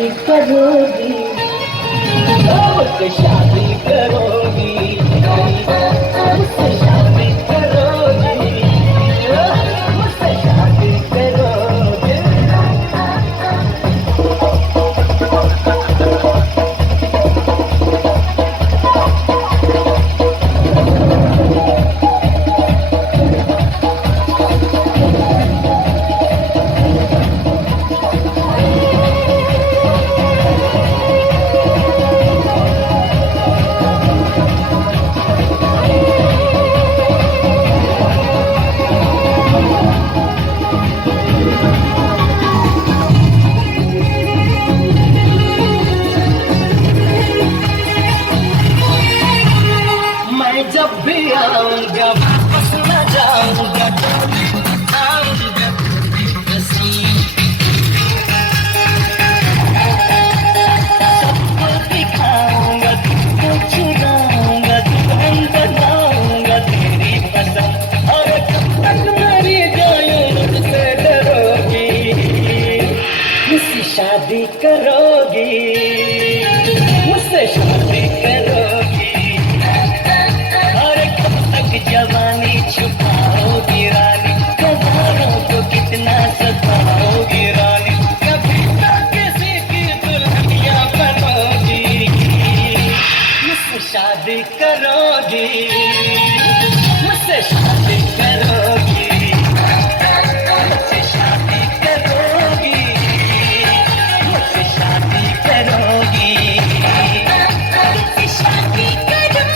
शादी करोगी, मुझसे शादी करोगी, मुझसे शादी करोगी, मुझसे शादी करोगी। जब भी आऊंगा वापस न जाऊंगा, आऊंगा सबको दिखाऊंगा, तुझको चुराऊंगा, दुल्हन बनाऊंगा तेरी पसंद। और कब तक मरी जाऊं मुझसे डरोगी, मुझसे शादी करोगी, मुझसे शादी करोगी। जवानी छुपाओगी रानी, कबारों को कितना सताओगी रानी, कभी ना किसी की दुल्हनिया बनोगी, मुझसे शादी करोगी, मुझसे शादी करोगी, मुझसे शादी करोगी, मुझसे शादी करोगी, मुझसे शादी करोगी,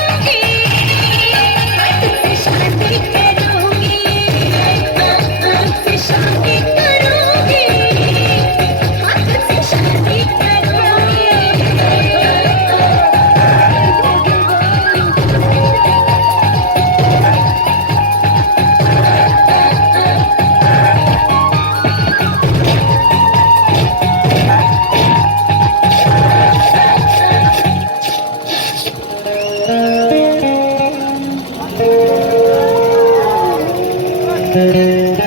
शादी करोगी, मुझसे शादी करोगी, मुझसे शादी करोगी। Thank you.